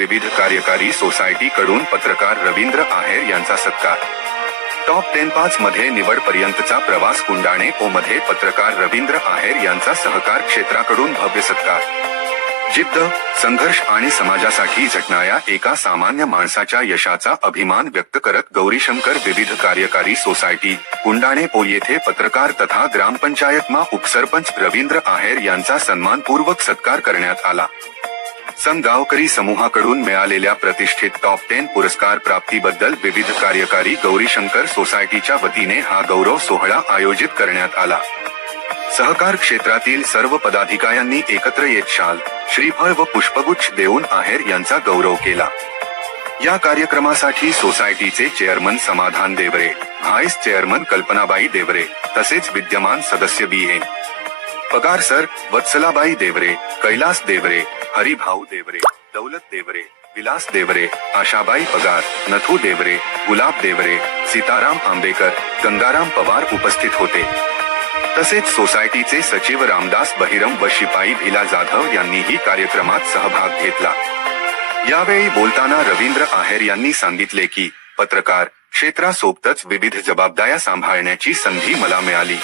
विविध कार्यकारी सोसायटी कडून पत्रकार रवींद्र आहेर यांचा सत्कार। टॉप 10 मध्ये निवड पर्यंतचा प्रवास कुंडाणे ओ मध्ये पत्रकार रवींद्र आहेर यांचा सहकार क्षेत्राकडून भव्य सत्कार। जिद्द, संघर्ष आणि समाजासाठी झटणाऱ्या एका सामान्य माणसाच्या यशाचा अभिमान व्यक्त करत गौरीशंकर विविध कार्यकारी सोसायटी कुंडाणे ओ येथे पत्रकार तथा ग्रामपंचायत मा उपसरपंच रवींद्र आहेर यांचा सन्मानपूर्वक सत्कार करण्यात आला। संघ गावकरी समूहाकडून मिळालेल्या प्रतिष्ठित टॉप 10 पुरस्कार प्राप्तीबद्दल विविध कार्यकारी गौरीशंकर सोसायटीच्या वतीने हा गौरव सोहळा आयोजित करण्यात आला। सहकार क्षेत्रातील सर्व पदाधिकाऱ्यांनी एकत्र येत शाल, श्रीफळ व पुष्पगुच्छ देऊन आहेर यांचा गौरव केला। या कार्यक्रमासाठी सोसायटीचे चेअरमन समाधान देवरे, व्हाईस चेअरमन कल्पनाबाई देवरे तसेच विद्यमान सदस्य बी.एन. पगार सर, वत्सलाबाई देवरे, कैलास देवरे, हरिभाऊ देवरे, दौलत देवरे, विलास देवरे, आशाबाई पगार, नथू देवरे, गुलाब देवरे, सीताराम आंबेकर, गंगाराम पवार उपस्थित होते। तसेच सोसायटीचे सचिव रामदास बहिरम व शिपाई भिला जाधव यांनीही कार्यक्रमात सहभाग घेतला। यावेळी बोलताना रवींद्र आहेर यांनी सांगितले की पत्रकार क्षेत्रासोबतच विविध जबाबदाऱ्या सांभाळण्याची संधी मला मिळाली,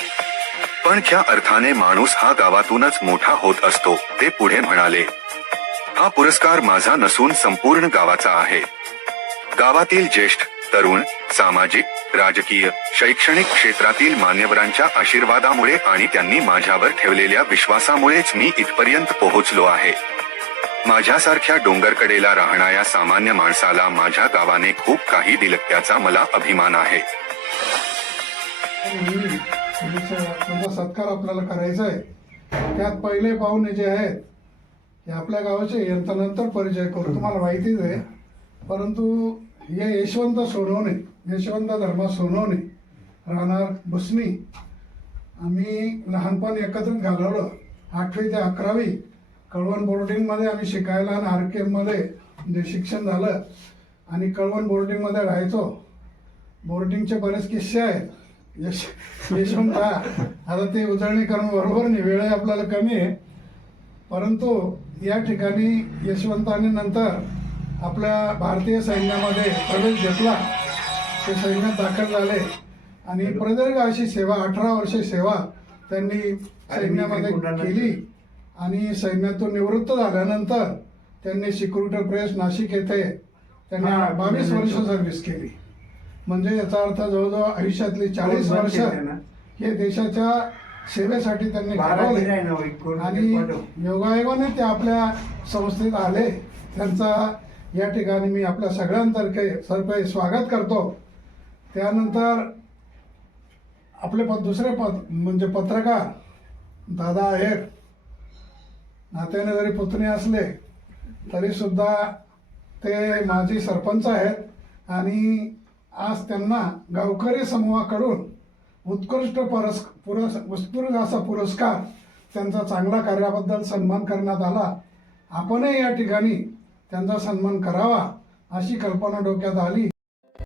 पण ख्या अर्थाने माणूस हा गावातूनच मोठा होत असतो। ते पुढे म्हणाले, हा पुरस्कार माझा नसून संपूर्ण गावाचा आहे। गावातील ज्येष्ठ, तरुण, सामाजिक, राजकीय, शैक्षणिक क्षेत्रातील मान्यवरांच्या आशीर्वादामुळे आणि त्यांनी माझ्यावर ठेवलेल्या विश्वासामुळेच मी इथपर्यंत पोहोचलो आहे। माझ्यासारख्या डोंगरकडेला राहणाऱ्या सामान्य माणसाला माझ्या गावाने खूप काही दिलं, त्याचा मला अभिमान आहे। त्यांचा सत्कार आपल्याला करायचा आहे। त्यात पहिले पाहुणे जे आहेत हे आपल्या गावाचे, यांच्यानंतर परिचय करू। तुम्हाला माहितीच आहे, परंतु हे यशवंत सोनवणे, यशवंत धर्मा सोनवणे, राहणार बुसणी। आम्ही लहानपण एकत्रित घालवलं। 8वी ते 11वी कळवण बोर्डिंगमध्ये आम्ही शिकायला आणि आरकेएममध्ये म्हणजे शिक्षण झालं आणि कळवण बोर्डिंगमध्ये राहायचो। बोर्डिंगचे बरेच किस्से आहेत। यशवंत आता ते उजळणी करणं बरोबर नाही, वेळ आपल्याला कमी आहे, परंतु या ठिकाणी यशवंताने नंतर आपल्या भारतीय सैन्यामध्ये प्रवेश घेतला। ते सैन्यात दाखल झाले आणि प्रदीर्घ अशी सेवा, 18 वर्षे सेवा त्यांनी सैन्यामध्ये केली आणि सैन्यातून निवृत्त झाल्यानंतर त्यांनी सिक्युरिटी प्रेस नाशिक येथे त्यांनी 22 वर्ष सर्व्हिस केली। म्हणजे याचा अर्थ जवळजवळ आयुष्यातली 40 वर्ष हे देशाच्या सेवेसाठी त्यांनी घालवले आणि योगायोगाने ते आपल्या संस्थेत आले। त्यांचा या ठिकाणी मी आपल्या सगळ्यांतर्फे स्वागत करतो। त्यानंतर आपले दुसरे पद म्हणजे पत्रकार दादा आहेर, नात्याने जरी पुतणे असले तरी सुद्धा ते माजी सरपंच आहेत आणि आज त्यांना गावकरी समूहाकडून उत्कृष्ट उत्कृष्ट असा पुरस्कार त्यांचा चांगला कार्याबद्दल सन्मान करण्यात आला। आपणही या ठिकाणी त्यांचा सन्मान करावा अशी कल्पना डोक्यात आली।